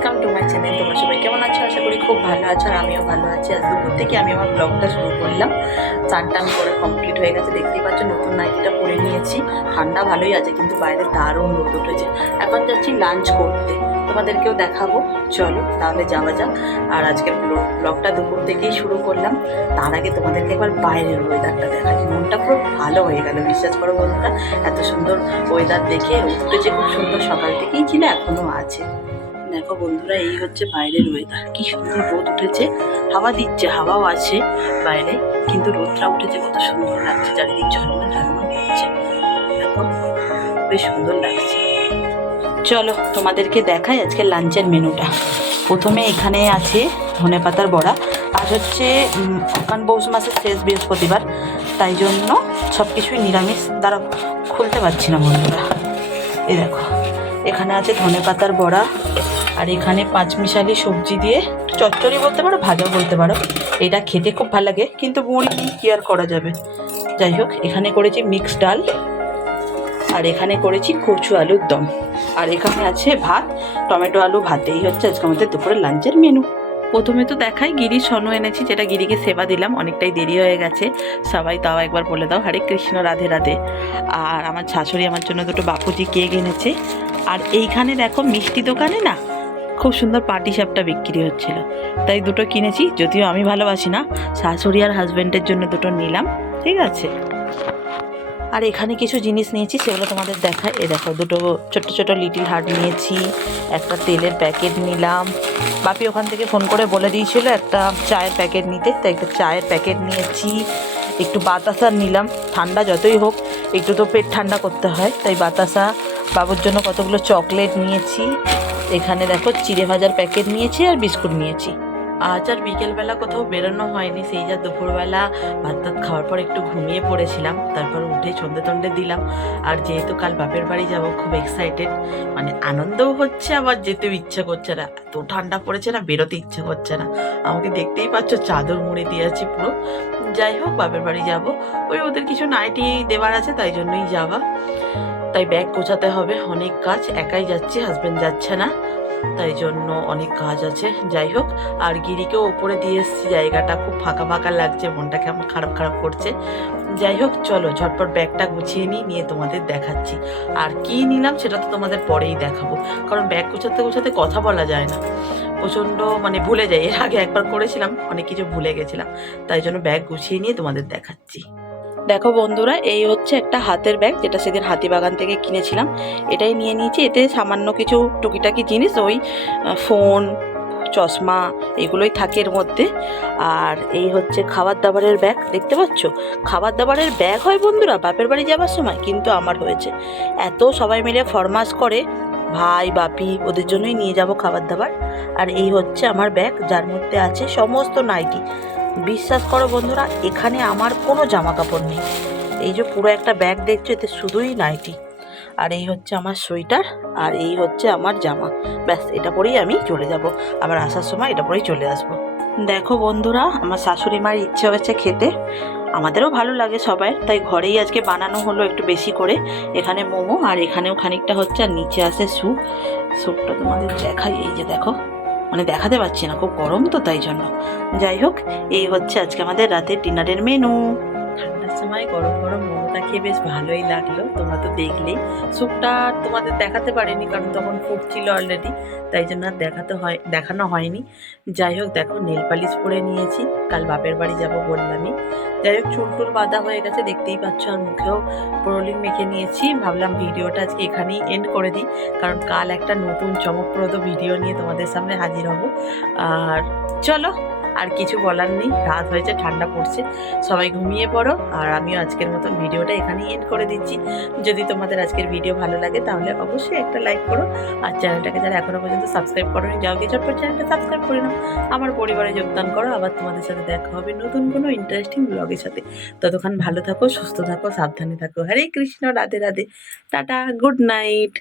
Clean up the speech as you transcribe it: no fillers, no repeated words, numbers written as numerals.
Welcome to my channel. তোমরা সবাই কেমন আছো? আশা করি খুব ভালো আছো, আর আমিও ভালো আছি। আজ দুপুর থেকে আমি আমার ব্লগটা শুরু করলাম। চানটা আমি করে কমপ্লিট হয়ে গেছে, দেখতেই পাচ্ছ। নতুন নাইটিটা পরে নিয়েছি। ঠান্ডা ভালোই আছে, কিন্তু বাইরে দারুণ রোদ উঠেছে। এখন যাচ্ছি লাঞ্চ করতে, তোমাদেরকেও দেখাবো। চলো তাহলে যাওয়া যাক। আর আজকের ব্লগটা দুপুর থেকেই শুরু করলাম। তার আগে তোমাদেরকে একবার বাইরের ওয়েদারটা দেখাই। মনটা পুরো ভালো হয়ে গেল, বিশ্বাস করো বন্ধুরা। এত সুন্দর ওয়েদার দেখে, উঠেছে খুব সুন্দর, সকাল থেকেই ছিল, এখনও আছে। দেখো বন্ধুরা, এই হচ্ছে বাইরের ওয়েদার। কি সুন্দর রোদ উঠেছে, হাওয়া দিচ্ছে, হাওয়াও আছে বাইরে, কিন্তু রোদটা উঠেছে, কত সুন্দর লাগছে। চারিদিক ঝলমল ঝলমল করছে, দেখো বেশ সুন্দর লাগছে। চলো তোমাদেরকে দেখাই আজকে লাঞ্চের মেনুটা। প্রথমে এখানে আছে ধনেপাতার বড়া। আর হচ্ছে অকান পৌষ মাসের শেষ বৃহস্পতিবার, তাই জন্য সব কিছুই নিরামিষ। দ্বারা খুলতে পারছি না বন্ধুরা। এই দেখো, এখানে আছে ধনেপাতার বড়া, আর এখানে পাঁচমিশালি সবজি দিয়ে চচ্চড়ি বলতে পারো, ভাজাও বলতে পারো। এটা খেতে খুব ভালো লাগে, কিন্তু মুড়ি কি আর করা যাবে। যাই হোক, এখানে করেছি মিক্স ডাল, আর এখানে করেছি কচু আলুর দম, আর এখানে আছে ভাত, টমেটো আলু ভাত। এই হচ্ছে আজকে আমাদের দুপুরের লাঞ্চের মেনু। প্রথমে তো দেখাই গিরির সনু এনেছি, যেটা গিরিকে সেবা দিলাম। অনেকটাই দেরি হয়ে গেছে, সবাই তাও একবার বলে দাও হরে কৃষ্ণ, রাধে রাধে। আর আমার শাশুড়ি আমার জন্য দুটো বাপুজি কেক এনেছে। আর এইখানে দেখো, মিষ্টি দোকানে না খুব সুন্দর পাটি সাপটা বিক্রি হচ্ছিল, তাই দুটো কিনেছি। যদিও আমি ভালোবাসি না, শাশুড়ি আর হাজব্যান্ডের জন্য দুটো নিলাম, ঠিক আছে। আর এখানে কিছু জিনিস নিয়েছি, সেগুলো তোমাদের দেখায়। এ দেখো, দুটো ছোট ছোট লিটিল হার্ট নিয়েছি, একটা তেলের প্যাকেট নিলাম। বাপি ওখান থেকে ফোন করে বলে দিয়েছিল একটা চায়ের প্যাকেট নিতে, তাই একটা চায়ের প্যাকেট নিয়েছি। একটু বাতাসা নিলাম, ঠান্ডা যতই হোক একটু তো পেট ঠান্ডা করতে হয়, তাই বাতাসা। বাবুর জন্য কতগুলো চকলেট নিয়েছি। এখানে দেখো চিড়ে ভাজার প্যাকেট নিয়েছি, আর বিস্কুট নিয়েছি। আজ আর বিকেলবেলা কোথাও বেরোনো হয়নি, সেই যা দুপুরবেলা ভাত টাত খাওয়ার পর একটু ঘুমিয়ে পড়েছিলাম, তারপর উঠে সন্ধে টন্ধে দিলাম। আর যেহেতু কাল বাপের বাড়ি যাব, খুব এক্সাইটেড, মানে আনন্দও হচ্ছে, আবার যেতেও ইচ্ছা করছে না। এত ঠান্ডা পড়েছে না, বেরোতে ইচ্ছা করছে না। আমাকে দেখতেই পাচ্ছ, চাদর মুড়ে দিয়েছি পুরো। যাই হোক, বাপের বাড়ি যাব, ওই ওদের কিছু নাইটি দেওয়ার আছে, তাই জন্যই যাওয়া। তাই ব্যাগ গোছাতে হবে, অনেক কাজ। একাই যাচ্ছি, হাজব্যান্ড যাচ্ছে না, তাই জন্য অনেক কাজ আছে। যাই হোক, আর গিরিকেও ওপরে দিয়ে এসেছি, জায়গাটা খুব ফাঁকা ফাঁকা লাগছে, মনটা কেমন খারাপ খারাপ করছে। যাই হোক, চলো ঝটপট ব্যাগটা গুছিয়ে নিয়ে তোমাদের দেখাচ্ছি। আর কি নিলাম সেটা তো তোমাদের পরেই দেখাবো, কারণ ব্যাগ গোছাতে গোছাতে কথা বলা যায় না, প্রচণ্ড মানে ভুলে যাই। এর আগে একবার করেছিলাম, অনেক কিছু ভুলে গেছিলাম, তাই জন্য ব্যাগ গুছিয়ে নিয়ে তোমাদের দেখাচ্ছি। দেখো বন্ধুরা, এই হচ্ছে একটা হাতের ব্যাগ, যেটা সেদিন হাতিবাগান থেকে কিনেছিলাম। এটাই নিয়ে নিয়েছি। এতে সামান্য কিছু টুকিটাকি জিনিস, ওই ফোন, চশমা, এগুলোই থাকে এর মধ্যে। আর এই হচ্ছে খাবার দাবারের ব্যাগ, দেখতে পাচ্ছ। খাবার দাবারের ব্যাগ হয় বন্ধুরা বাপের বাড়ি যাবার সময়, কিন্তু আমার হয়েছে। এত সবাই মিলে ফরমাস করে, ভাই বাপি ওদের জন্যই নিয়ে যাব খাবার দাবার। আর এই হচ্ছে আমার ব্যাগ, যার মধ্যে আছে সমস্ত নাইটি। বিশ্বাস করো বন্ধুরা, এখানে আমার কোনো জামা কাপড় নেই। এই যে পুরো একটা ব্যাগ দেখছো, এতে শুধুই নাইটি। আর এই হচ্ছে আমার সোয়েটার, আর এই হচ্ছে আমার জামা। ব্যাস, এটা পরেই আমি চলে যাব। আবার আসার সময় এটা পরেই চলে আসবো। দেখো বন্ধুরা, আমার শাশুড়ি মার ইচ্ছে হয়েছে খেতে, আমাদেরও ভালো লাগে সবাই, তাই ঘরেই আজকে বানানো হলো একটু বেশি করে। এখানে মোমো, আর এখানেও খানিকটা হচ্ছে, আর নিচে আসে স্যুপ। স্যুপটা তোমাদের দেখাই, এই যে দেখো, মানে দেখাতে পারছি না, খুব গরম তো, তাই জন্য। যাই হোক, এই হচ্ছে আজকে আমাদের রাতের ডিনারের মেনু। ঠান্ডার সময় গরম গরম মোমোটা খেয়ে বেশ ভালোই লাগলো, তোমরা তো দেখলেই। স্যুপটা তোমাদের দেখাতে পারিনি, কারণ তখন ফুটছিল অলরেডি, তাই জন্য আর দেখানো হয়নি। যাই হোক, দেখো নেল পালিশ পরে নিয়েছি, কাল বাপের বাড়ি যাব বললামই। যাই হোক, চুল টুল বাঁধা হয়ে গেছে, দেখতেই পাচ্ছ। আর মুখেও প্রোলিং মেখে নিয়েছি। ভাবলাম ভিডিওটা আজকে এখানেই এন্ড করে দিই, কারণ কাল একটা নতুন চমকপ্রদ ভিডিও নিয়ে তোমাদের সামনে হাজির হব। আর চলো, আর কিছু বলার নেই, রাত হয়েছে, ঠান্ডা পড়ছে, সবাই ঘুমিয়ে পড়ো। আর আমিও আজকের মতন ভিডিওটা এখানেই এন্ড করে দিচ্ছি। যদি তোমাদের আজকের ভিডিও ভালো লাগে, তাহলে অবশ্যই একটা লাইক করো। আর চ্যানেলটাকে যারা এখনো পর্যন্ত সাবস্ক্রাইব করোনি, যাও গিয়ে ঝটপট চ্যানেলটা সাবস্ক্রাইব করে নাও, আমার পরিবারে যোগদান করো। আবার তোমাদের সাথে দেখা হবে নতুন কোনো ইন্টারেস্টিং ব্লগের সাথে। ততক্ষণ ভালো থাকো, সুস্থ থাকো, সাবধানে থাকো। Hare Krishna, Radhe Radhe, tata, good night.